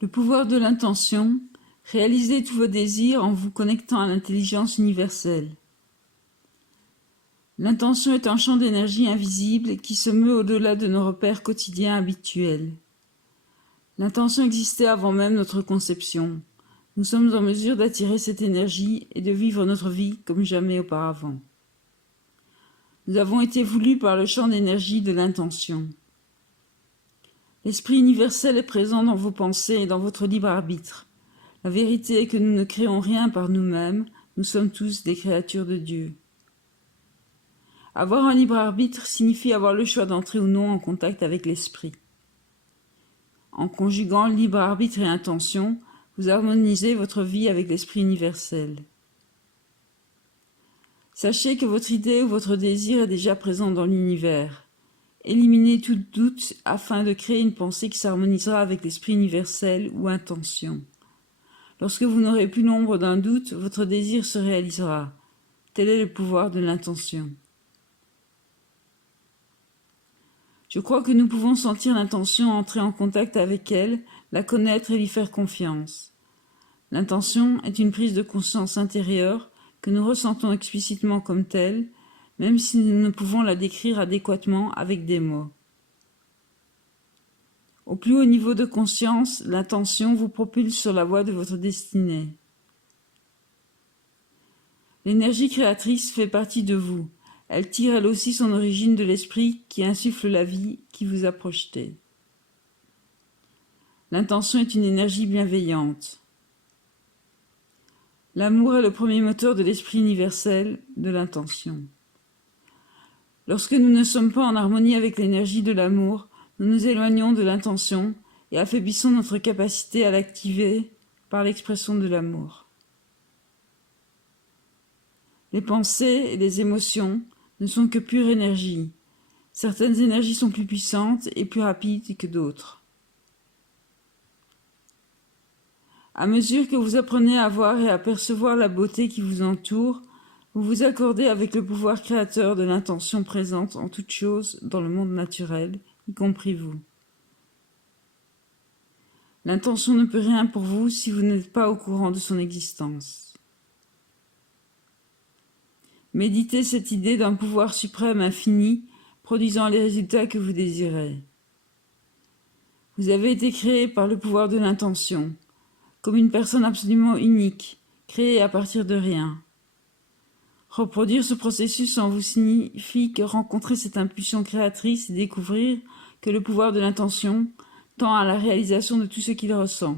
Le pouvoir de l'intention. Réalisez tous vos désirs en vous connectant à l'intelligence universelle. L'intention est un champ d'énergie invisible qui se meut au-delà de nos repères quotidiens habituels. L'intention existait avant même notre conception. Nous sommes en mesure d'attirer cette énergie et de vivre notre vie comme jamais auparavant. Nous avons été voulus par le champ d'énergie de l'intention. L'esprit universel est présent dans vos pensées et dans votre libre arbitre. La vérité est que nous ne créons rien par nous-mêmes, nous sommes tous des créatures de Dieu. Avoir un libre arbitre signifie avoir le choix d'entrer ou non en contact avec l'esprit. En conjuguant libre arbitre et intention, vous harmonisez votre vie avec l'esprit universel. Sachez que votre idée ou votre désir est déjà présent dans l'univers. Éliminez tout doute afin de créer une pensée qui s'harmonisera avec l'esprit universel ou intention. Lorsque vous n'aurez plus l'ombre d'un doute, votre désir se réalisera. Tel est le pouvoir de l'intention. Je crois que nous pouvons sentir l'intention entrer en contact avec elle, la connaître et lui faire confiance. L'intention est une prise de conscience intérieure que nous ressentons explicitement comme telle, même si nous ne pouvons la décrire adéquatement avec des mots. Au plus haut niveau de conscience, l'intention vous propulse sur la voie de votre destinée. L'énergie créatrice fait partie de vous. Elle tire elle aussi son origine de l'esprit qui insuffle la vie qui vous a projeté. L'intention est une énergie bienveillante. L'amour est le premier moteur de l'esprit universel, de l'intention. Lorsque nous ne sommes pas en harmonie avec l'énergie de l'amour, nous nous éloignons de l'intention et affaiblissons notre capacité à l'activer par l'expression de l'amour. Les pensées et les émotions ne sont que pure énergie. Certaines énergies sont plus puissantes et plus rapides que d'autres. À mesure que vous apprenez à voir et à percevoir la beauté qui vous entoure, vous vous accordez avec le pouvoir créateur de l'intention présente en toute chose dans le monde naturel, y compris vous. L'intention ne peut rien pour vous si vous n'êtes pas au courant de son existence. Méditez cette idée d'un pouvoir suprême infini, produisant les résultats que vous désirez. Vous avez été créé par le pouvoir de l'intention, comme une personne absolument unique, créée à partir de rien. Reproduire ce processus en vous signifie que rencontrer cette impulsion créatrice et découvrir que le pouvoir de l'intention tend à la réalisation de tout ce qu'il ressent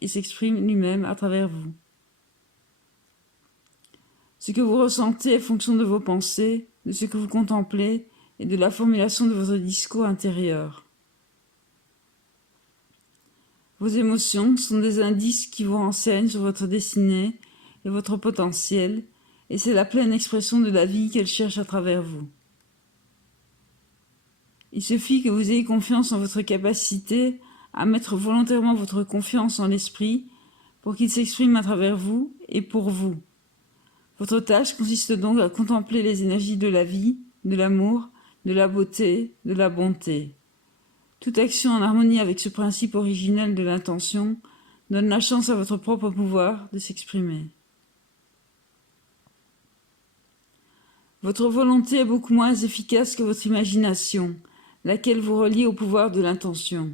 et s'exprime lui-même à travers vous. Ce que vous ressentez est fonction de vos pensées, de ce que vous contemplez et de la formulation de votre discours intérieur. Vos émotions sont des indices qui vous renseignent sur votre destinée et votre potentiel, et c'est la pleine expression de la vie qu'elles cherchent à travers vous. Il suffit que vous ayez confiance en votre capacité à mettre volontairement votre confiance en l'esprit pour qu'il s'exprime à travers vous et pour vous. Votre tâche consiste donc à contempler les énergies de la vie, de l'amour, de la beauté, de la bonté. Toute action en harmonie avec ce principe originel de l'intention donne la chance à votre propre pouvoir de s'exprimer. Votre volonté est beaucoup moins efficace que votre imagination, laquelle vous relie au pouvoir de l'intention.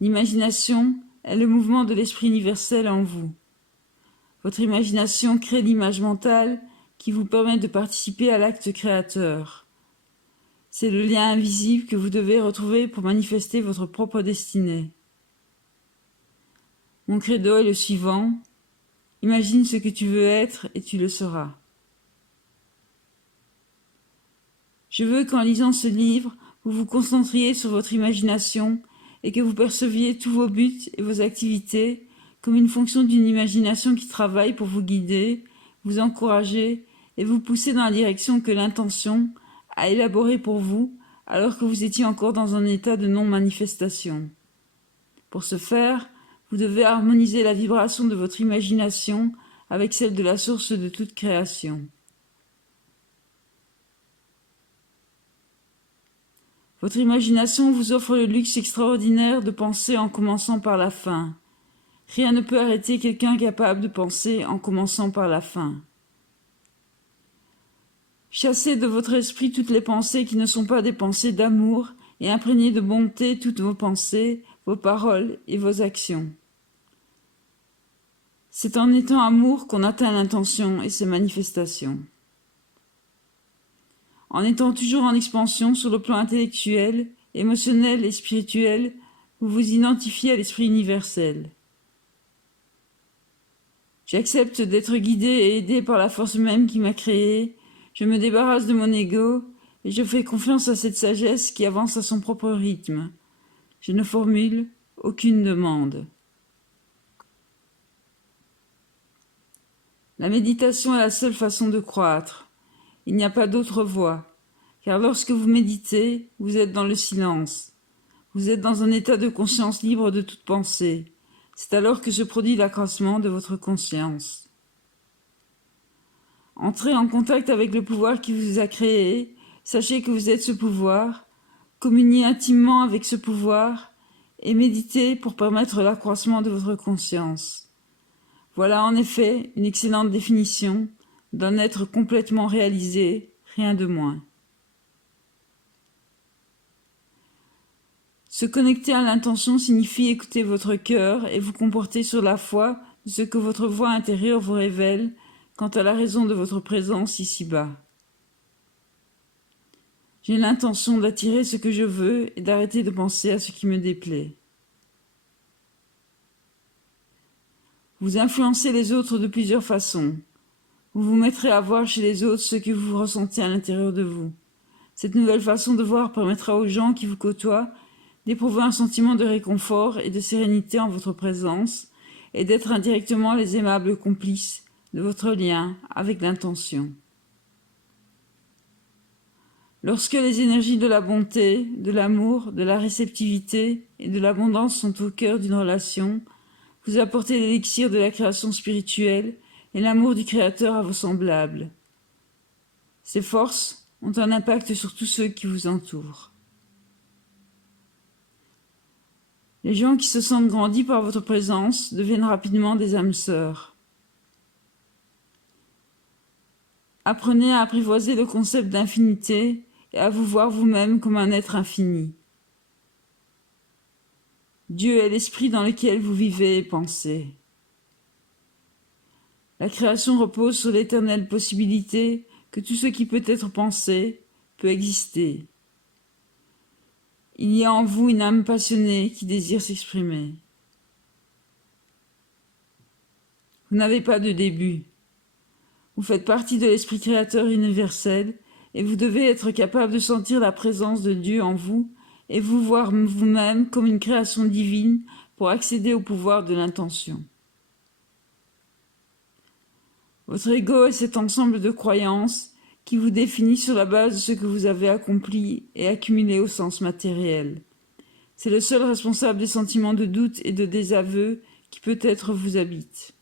L'imagination est le mouvement de l'esprit universel en vous. Votre imagination crée l'image mentale qui vous permet de participer à l'acte créateur. C'est le lien invisible que vous devez retrouver pour manifester votre propre destinée. Mon credo est le suivant: imagine ce que tu veux être et tu le seras. Je veux qu'en lisant ce livre, vous vous concentriez sur votre imagination et que vous perceviez tous vos buts et vos activités comme une fonction d'une imagination qui travaille pour vous guider, vous encourager et vous pousser dans la direction que l'intention a élaborée pour vous alors que vous étiez encore dans un état de non-manifestation. Pour ce faire, vous devez harmoniser la vibration de votre imagination avec celle de la source de toute création. Votre imagination vous offre le luxe extraordinaire de penser en commençant par la fin. Rien ne peut arrêter quelqu'un capable de penser en commençant par la fin. Chassez de votre esprit toutes les pensées qui ne sont pas des pensées d'amour et imprégnez de bonté toutes vos pensées, vos paroles et vos actions. C'est en étant amour qu'on atteint l'intention et ses manifestations. En étant toujours en expansion sur le plan intellectuel, émotionnel et spirituel, vous vous identifiez à l'esprit universel. J'accepte d'être guidé et aidé par la force même qui m'a créé, je me débarrasse de mon ego et je fais confiance à cette sagesse qui avance à son propre rythme. Je ne formule aucune demande. La méditation est la seule façon de croître. Il n'y a pas d'autre voie, car lorsque vous méditez, vous êtes dans le silence. Vous êtes dans un état de conscience libre de toute pensée. C'est alors que se produit l'accroissement de votre conscience. Entrez en contact avec le pouvoir qui vous a créé, sachez que vous êtes ce pouvoir, communiez intimement avec ce pouvoir et méditez pour permettre l'accroissement de votre conscience. Voilà en effet une excellente définition d'un être complètement réalisé, rien de moins. Se connecter à l'intention signifie écouter votre cœur et vous comporter sur la foi de ce que votre voix intérieure vous révèle quant à la raison de votre présence ici-bas. J'ai l'intention d'attirer ce que je veux et d'arrêter de penser à ce qui me déplaît. Vous influencez les autres de plusieurs façons. Vous vous mettrez à voir chez les autres ce que vous ressentez à l'intérieur de vous. Cette nouvelle façon de voir permettra aux gens qui vous côtoient d'éprouver un sentiment de réconfort et de sérénité en votre présence et d'être indirectement les aimables complices de votre lien avec l'intention. Lorsque les énergies de la bonté, de l'amour, de la réceptivité et de l'abondance sont au cœur d'une relation, vous apportez l'élixir de la création spirituelle et l'amour du Créateur à vos semblables. Ces forces ont un impact sur tous ceux qui vous entourent. Les gens qui se sentent grandis par votre présence deviennent rapidement des âmes sœurs. Apprenez à apprivoiser le concept d'infinité et à vous voir vous-même comme un être infini. Dieu est l'esprit dans lequel vous vivez et pensez. La création repose sur l'éternelle possibilité que tout ce qui peut être pensé peut exister. Il y a en vous une âme passionnée qui désire s'exprimer. Vous n'avez pas de début. Vous faites partie de l'esprit créateur universel et vous devez être capable de sentir la présence de Dieu en vous et vous voir vous-même comme une création divine pour accéder au pouvoir de l'intention. Votre ego est cet ensemble de croyances qui vous définit sur la base de ce que vous avez accompli et accumulé au sens matériel. C'est le seul responsable des sentiments de doute et de désaveu qui peut-être vous habite.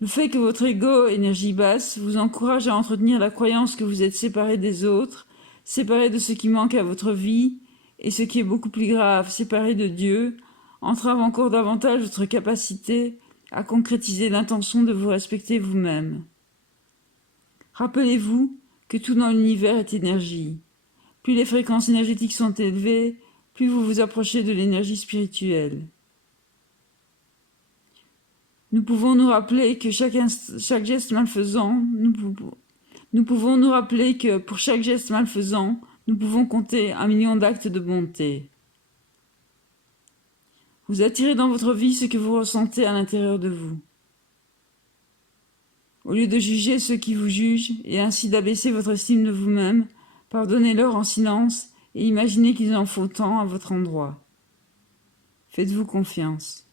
Le fait que votre ego, énergie basse, vous encourage à entretenir la croyance que vous êtes séparé des autres, séparé de ce qui manque à votre vie, et ce qui est beaucoup plus grave, séparé de Dieu, entrave encore davantage votre capacité à concrétiser l'intention de vous respecter vous-même. Rappelez-vous que tout dans l'univers est énergie. Plus les fréquences énergétiques sont élevées, plus vous vous approchez de l'énergie spirituelle. Nous pouvons nous rappeler que chaque geste malfaisant, nous pouvons nous rappeler que pour chaque geste malfaisant, nous pouvons compter 1 million d'actes de bonté. Vous attirez dans votre vie ce que vous ressentez à l'intérieur de vous. Au lieu de juger ceux qui vous jugent et ainsi d'abaisser votre estime de vous-même, pardonnez-leur en silence et imaginez qu'ils en font tant à votre endroit. Faites-vous confiance.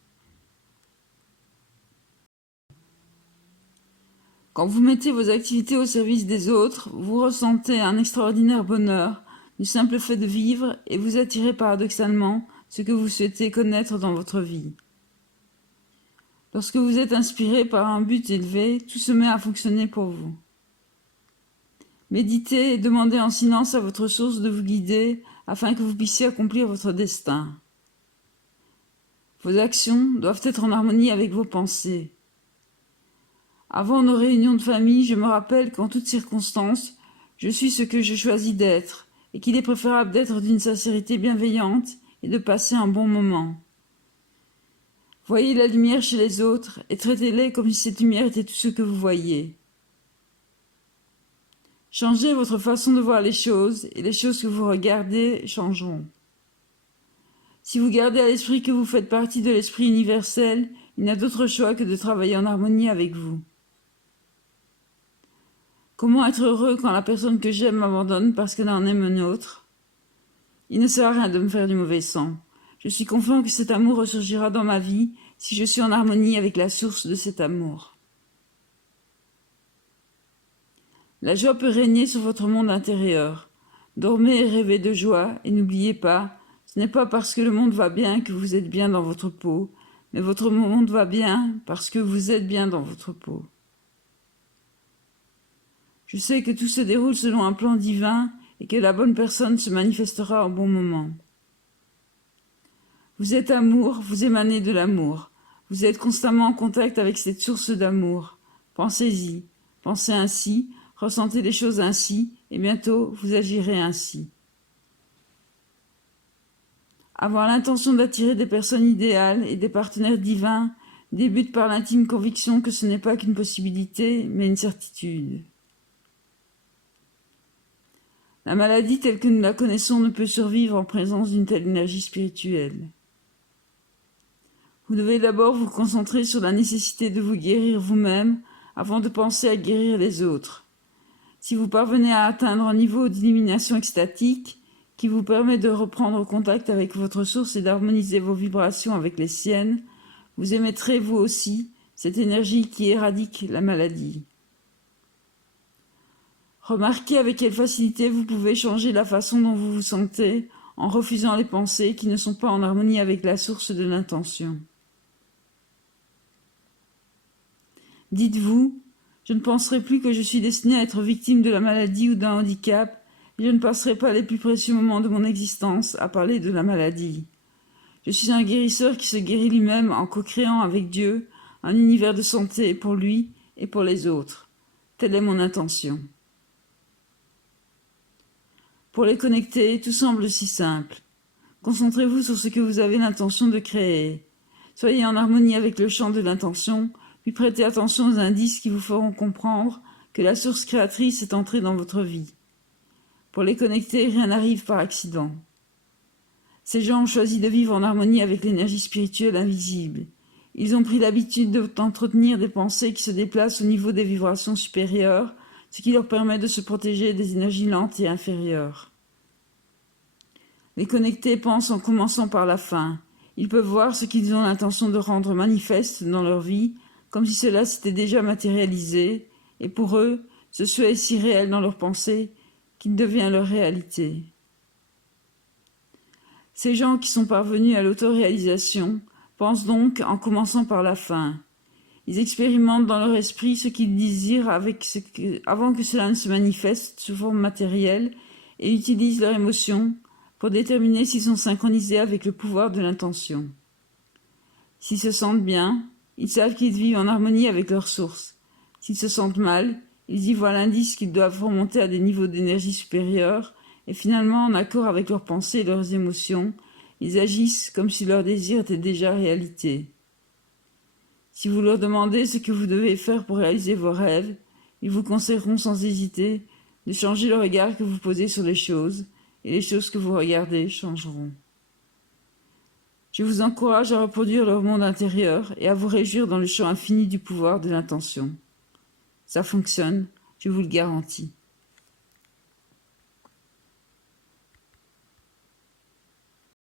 Quand vous mettez vos activités au service des autres, vous ressentez un extraordinaire bonheur du simple fait de vivre et vous attirez paradoxalement ce que vous souhaitez connaître dans votre vie. Lorsque vous êtes inspiré par un but élevé, tout se met à fonctionner pour vous. Méditez et demandez en silence à votre source de vous guider afin que vous puissiez accomplir votre destin. Vos actions doivent être en harmonie avec vos pensées. Avant nos réunions de famille, je me rappelle qu'en toutes circonstances, je suis ce que je choisis d'être et qu'il est préférable d'être d'une sincérité bienveillante et de passer un bon moment. Voyez la lumière chez les autres et traitez-les comme si cette lumière était tout ce que vous voyez. Changez votre façon de voir les choses et les choses que vous regardez changeront. Si vous gardez à l'esprit que vous faites partie de l'esprit universel, il n'y a d'autre choix que de travailler en harmonie avec vous. Comment être heureux quand la personne que j'aime m'abandonne parce qu'elle en aime une autre? Il ne sert à rien de me faire du mauvais sang. Je suis confiant que cet amour ressurgira dans ma vie si je suis en harmonie avec la source de cet amour. La joie peut régner sur votre monde intérieur. Dormez et rêvez de joie et n'oubliez pas, ce n'est pas parce que le monde va bien que vous êtes bien dans votre peau, mais votre monde va bien parce que vous êtes bien dans votre peau. Je sais que tout se déroule selon un plan divin et que la bonne personne se manifestera au bon moment. Vous êtes amour, vous émanez de l'amour. Vous êtes constamment en contact avec cette source d'amour. Pensez-y, pensez ainsi, ressentez les choses ainsi, et bientôt vous agirez ainsi. Avoir l'intention d'attirer des personnes idéales et des partenaires divins débute par l'intime conviction que ce n'est pas qu'une possibilité, mais une certitude. La maladie telle que nous la connaissons ne peut survivre en présence d'une telle énergie spirituelle. Vous devez d'abord vous concentrer sur la nécessité de vous guérir vous-même avant de penser à guérir les autres. Si vous parvenez à atteindre un niveau d'illumination extatique qui vous permet de reprendre contact avec votre source et d'harmoniser vos vibrations avec les siennes, vous émettrez vous aussi cette énergie qui éradique la maladie. Remarquez avec quelle facilité vous pouvez changer la façon dont vous vous sentez en refusant les pensées qui ne sont pas en harmonie avec la source de l'intention. Dites-vous, je ne penserai plus que je suis destiné à être victime de la maladie ou d'un handicap, et je ne passerai pas les plus précieux moments de mon existence à parler de la maladie. Je suis un guérisseur qui se guérit lui-même en co-créant avec Dieu un univers de santé pour lui et pour les autres. Telle est mon intention. Pour les connecter, tout semble si simple. Concentrez-vous sur ce que vous avez l'intention de créer. Soyez en harmonie avec le champ de l'intention, puis prêtez attention aux indices qui vous feront comprendre que la source créatrice est entrée dans votre vie. Pour les connecter, rien n'arrive par accident. Ces gens ont choisi de vivre en harmonie avec l'énergie spirituelle invisible. Ils ont pris l'habitude d'entretenir des pensées qui se déplacent au niveau des vibrations supérieures, ce qui leur permet de se protéger des énergies lentes et inférieures. Les connectés pensent en commençant par la fin. Ils peuvent voir ce qu'ils ont l'intention de rendre manifeste dans leur vie, comme si cela s'était déjà matérialisé, et pour eux, ce souhait est si réel dans leurs pensées qu'il devient leur réalité. Ces gens qui sont parvenus à l'autoréalisation pensent donc en commençant par la fin. Ils expérimentent dans leur esprit ce qu'ils désirent avant que cela ne se manifeste sous forme matérielle et utilisent leurs émotions pour déterminer s'ils sont synchronisés avec le pouvoir de l'intention. S'ils se sentent bien, ils savent qu'ils vivent en harmonie avec leur source. S'ils se sentent mal, ils y voient l'indice qu'ils doivent remonter à des niveaux d'énergie supérieurs et finalement, en accord avec leurs pensées et leurs émotions, ils agissent comme si leur désir était déjà réalité. Si vous leur demandez ce que vous devez faire pour réaliser vos rêves, ils vous conseilleront sans hésiter de changer le regard que vous posez sur les choses, et les choses que vous regardez changeront. Je vous encourage à reproduire leur monde intérieur et à vous réjouir dans le champ infini du pouvoir de l'intention. Ça fonctionne, je vous le garantis.